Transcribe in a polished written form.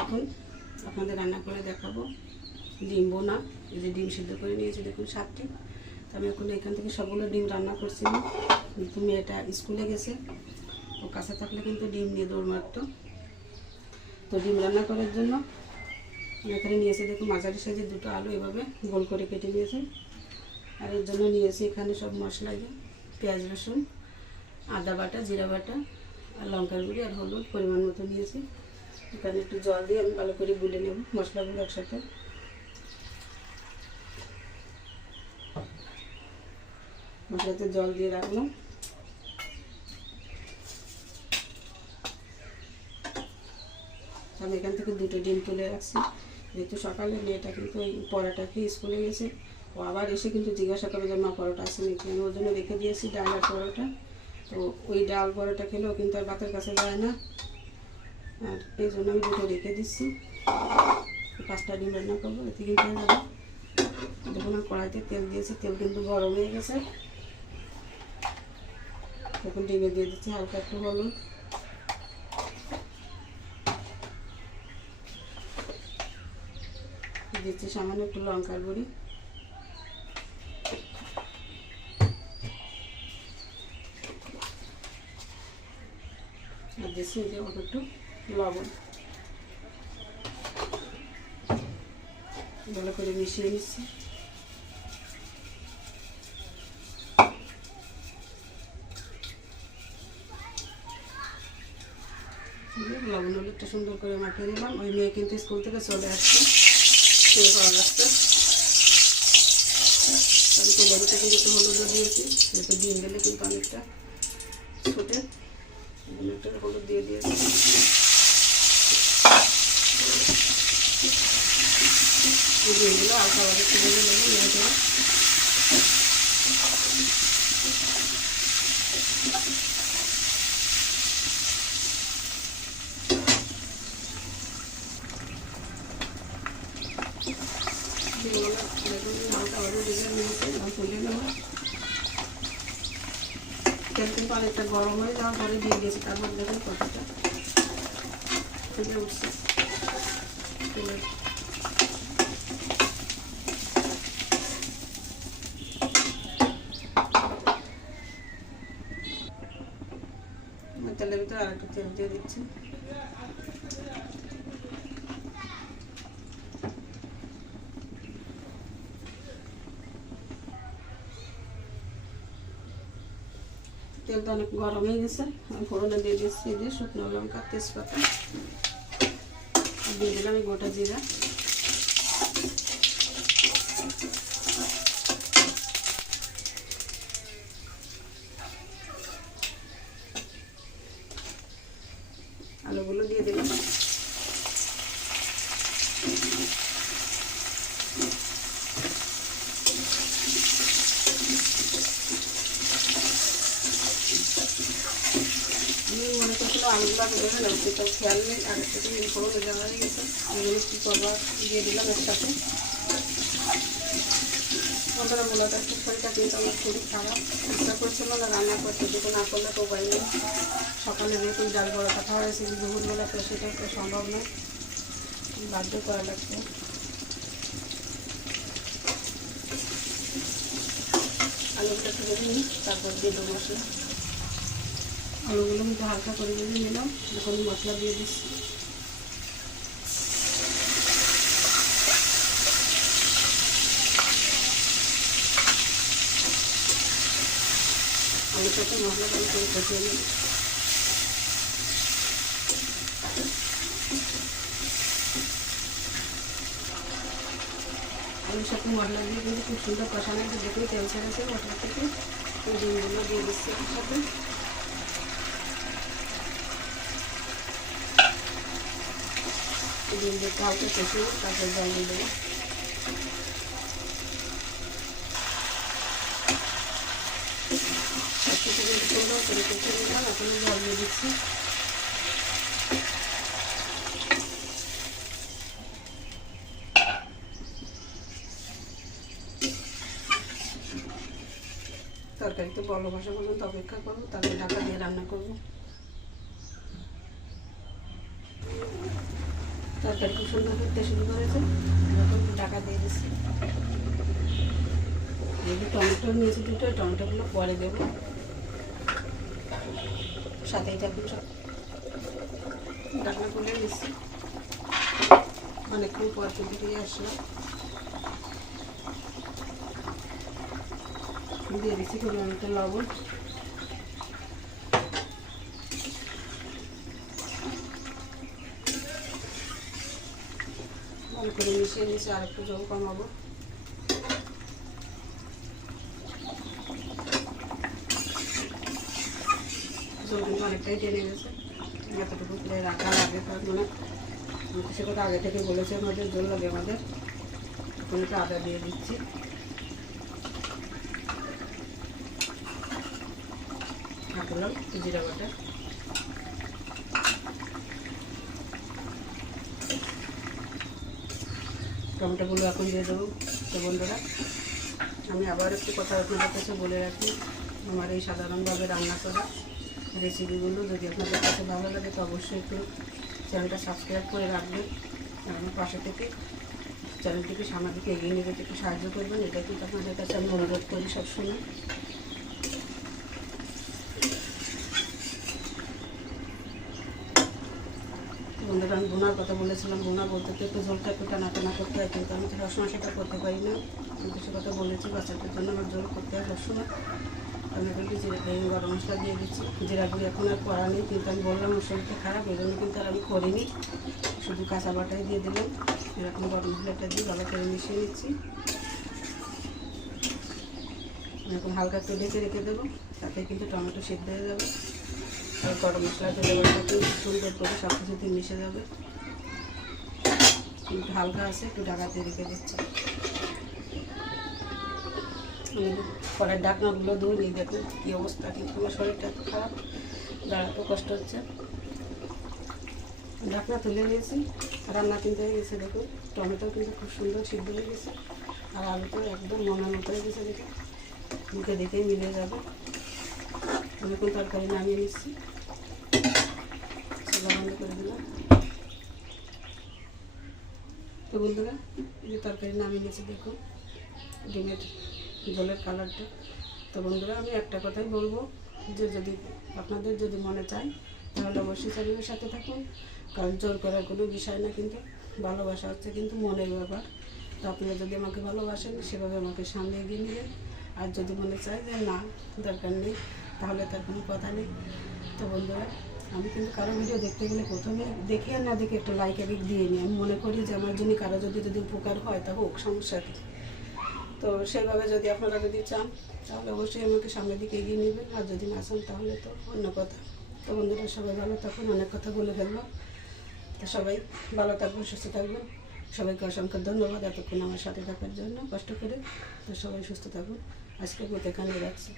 এখন আপনাদের রান্না করে দেখাবো ডিম বোনা। এই যে ডিম সিদ্ধ করে নিয়েছি দেখুন 7টি। তো আমি এখন এখান থেকে সবগুলো ডিম রান্না করছি। কিন্তু মেয়েটা স্কুলে গেছে, ও কাছে থাকলে কিন্তু ডিম নিয়ে দৌড় মারতো। তো ডিম রান্না করার জন্য আমি এখানে নিয়েছি দেখুন মাঝারি সাইজের 2টো আলু এভাবে গোল করে কেটে নিয়েছি। আর এর জন্য নিয়েছি এখানে সব মশলা দিয়ে পেঁয়াজ রসুন, আদা বাটা, জিরা বাটা আর লঙ্কার গুঁড়ি আর হলুদ পরিমাণ মতো নিয়েছি। এখানে একটু জল দিয়ে আমি ভালো করে গুলে নেব মশলাগুলো একসাথে। মশলাতে জল দিয়ে রাখলাম। আমি এখান থেকে 2টো ডিম তুলে রাখছি, যেহেতু সকালে মেয়েটা কিন্তু ওই পরোটা খেয়ে স্কুলে গেছে। ও আবার এসে কিন্তু জিজ্ঞাসা করে যে মা পরোটা আছে নাকি। আমি ওর জন্য রেখে দিয়েছি ডাল আর পরোটা। তো ওই ডাল পরোটা খেলেও কিন্তু আর ভাতের কাছে যায় না, আর এই জন্য আমি 2টো রেখে দিচ্ছি। 5টা ডিম রান্না করবো, এতে কিন্তু হয়ে যাবে। দেখুন আমি কড়াইতে তেল দিয়েছি, তেল কিন্তু গরম হয়ে গেছে। এখন ডিমে দিয়ে দিচ্ছি হালকা একটু হলুদ, দিচ্ছি সামান্য একটু লঙ্কার গুঁড়ি, আর দিচ্ছি যে অল্প একটু লবণ। ভালো করে মিশিয়ে নিচ্ছি। লবণ হলুদটা সুন্দর করে মাখিয়ে নিলাম। ওই মেয়ে কিন্তু স্কুল থেকে চলে আসছে, খেয়ে পাওয়া যাচ্ছে। আমি তো বড়িতে কিন্তু একটু হলুদও দিয়েছি, যেহেতু ডিম দিলে কিন্তু অনেকটা ছোটে, একটু হলুদ দিয়ে দিয়েছি। ডিমগুলো হালকা ভাবে তুলে নেবো মেয়েটা। তেল কিন্তু অনেকটা গরম হয়ে যাওয়ার পরে দিয়ে দিয়েছি, তারপর দেখুন কতটা ফুটে উঠছে। তেলের ভিতরে আর একটু তেল দিয়ে দিচ্ছি। তেলটা অনেক গরম হয়ে গেছে। আমি ফোড়নে দিয়ে দিচ্ছি যে শুকনো লঙ্কা, তেজপাতা, দিয়ে দিলাম গোটা জিরা। আলুগুলো দিয়ে দিলাম। মনে করছিল আলুগুলো বেরোবে না, সেটা খেয়াল নেই, আগের থেকে ফোড়নে দেওয়া হয়ে গেছে। এগুলো কী করবো দিয়ে দিলাম একসাথে। বন্ধুরা মূলত একটু শরীরটা কিন্তু আমার খুবই খারাপ, চেষ্টা করছিল না রান্না করতে, যেহেতু না করলে তো উপায় নেই। সকালে যেহেতু ডাল বড় কথা হয়েছে দুপুরবেলা, তো সেটাই তো সম্ভব নয়, বাধ্য করা লাগছে। আলুটা একটু ভেজে নিই, তারপর দিয়ে দেবো মশলা। আলুগুলো কিন্তু হালকা করে ভেজে নিলাম, এখন মশলা দিয়ে দিচ্ছি। আলুর সাথে মশলা ভালো করে কষিয়ে নিই। আলুর সাথে মশলা দিয়ে কিন্তু খুব সুন্দর কষানো হয়েছে, দেখুন তেল ছেড়েছে মশলা থেকে। ডিমগুলো দিয়ে দিচ্ছি একসাথে। ডিম দিয়ে হালকা কষিয়ে তারপর জল দিয়ে দেবো। সুন্দর করে কষিয়ে নিলাম, এখন জল দিয়ে দিচ্ছি। তরকারিতে বল ভাসা পর্যন্ত অপেক্ষা করবো, তারপর ঢাকা দিয়ে রান্না করবো। তরকারি খুব সুন্দর করতে শুরু করেছে। এরকম ঢাকা দিয়ে দিচ্ছি। এই যে টমেটো নিয়েছি দুটো, টমেটোগুলো পরে দেবো, সাথেই থাকুন সব। ঢাকনা খুলে নিচ্ছি। অনেকক্ষণ পর ফিরে আসলাম, দিয়ে দিচ্ছি পরিমাণটা লবণ। ভালো করে মিশিয়ে নিচ্ছি, আর একটু জল কমাবো। জল কিন্তু অনেকটাই টেনে গেছে, এতটুকু করে রাখা লাগে। তার মানে সে কথা আগে থেকে বলেছে আমাদের জল লাগে আমাদের। এখন একটু আদা দিয়ে দিচ্ছি, হাঁকলাম জিরা বাটা, টমেটোগুলো এখন দিয়ে দেবো। তো বন্ধুরা, আমি আবার একটু কথা আপনাদের কাছে বলে রাখি, আমার এই সাধারণভাবে রান্না করা রেসিপিগুলো যদি আপনাদের কাছে ভালো লাগে তো অবশ্যই একটু চ্যানেলটা সাবস্ক্রাইব করে রাখবেন, এবং পাশে থেকে চ্যানেলটিকে সামনের দিকে এগিয়ে নিয়ে যেতে একটু সাহায্য করবেন। এটা কিন্তু আপনাদের কাছে আমি অনুরোধ করি সবসময়। বন্ধুরা, আমি বোনার কথা বলেছিলাম, বোনা বলতে তো একটু ঝোলটা একটু টানা টানা করতে হয়, কিন্তু আমি তো সবসময় সেটা করতে পারি না। কিন্তু সে কথা বলেছি, বাচ্চাদের জন্য আমার ঝোল করতে হয় সবসময়। আমি এখন জিরা গরম মশলা দিয়ে দিচ্ছি। জিরা গুঁড়ি এখন আর করা নেই, কিন্তু আমি বললাম ওর শরীরটা খারাপ, এই জন্য কিন্তু আর আমি করিনি, শুধু কাঁচা বাটাই দিয়ে দিলাম। এরকম গরম মশলাটা দিয়ে ভালো করে মিশিয়ে নিচ্ছি। এরকম হালকা একটু ঢেকে রেখে দেবো, তাতে কিন্তু টমেটো সিদ্ধ হয়ে যাবে। আর গরম মশলা দিলে একটু সুন্দর করে সব কিছুতে মিশে যাবে। একটু হালকা আছে, একটু ঢাকা দিয়ে রেখে দিচ্ছি। আমি পরের ঢাকনাগুলো ধুই, দেখুন কী অবস্থা, কিন্তু আমার শরীরটা এত খারাপ, দাঁড়াতে কষ্ট হচ্ছে। ঢাকনা তুলে নিয়েছি, রান্না কিন্তু হয়ে গেছে। দেখুন টমেটো কিন্তু খুব সুন্দর সিদ্ধ হয়ে গেছে, আর আলুটা একদম মনের মতো হয়ে গেছে। দেখুন মুখে দেখেই মিলে যাবে। দেখুন তরকারি নামিয়ে নিচ্ছি, বন্ধ করে দিলাম। তো বন্ধুরা, এই যে তরকারি নামিয়ে নিয়েছি, দেখুন ডিমের জলের কালারটা। তো বন্ধুরা, আমি একটা কথাই বলবো, যে যদি আপনাদের যদি মনে চায় তাহলে অবশ্যই চ্যানেলের সাথে থাকুন, কারণ জোর করার কোনো বিষয় না, কিন্তু ভালোবাসা হচ্ছে কিন্তু মনের ব্যাপার। তো আপনারা যদি আমাকে ভালোবাসেন সেভাবে আমাকে সামনে এগিয়ে নেবেন, আর যদি মনে চায় যে না দরকার নেই তাহলে তার কোনো কথা নেই। তো বন্ধুরা, আমি কিন্তু কারো ভিডিও দেখতে গেলে প্রথমে দেখি আর না দেখি একটা লাইক এডিক দিয়ে নিই। আমি মনে করি যে আমার জন্য কারো যদি উপকার হয় তা হোক, সমস্যা কী। তো সেভাবে যদি আপনারা যদি চান তাহলে অবশ্যই আমাকে সামনের দিকে এগিয়ে নেবেন, আর যদি না চান তাহলে তো অন্য কথা। তো বন্ধুরা, সবাই ভালো থাকুন। অনেক কথা বলে ফেললাম, তো সবাই ভালো থাকবেন, সুস্থ থাকবেন। সবাইকে অসংখ্য ধন্যবাদ এতক্ষণ আমার সাথে থাকার জন্য কষ্ট করে। তো সবাই সুস্থ থাকুন। আজকের মতো এখানে রাখছি।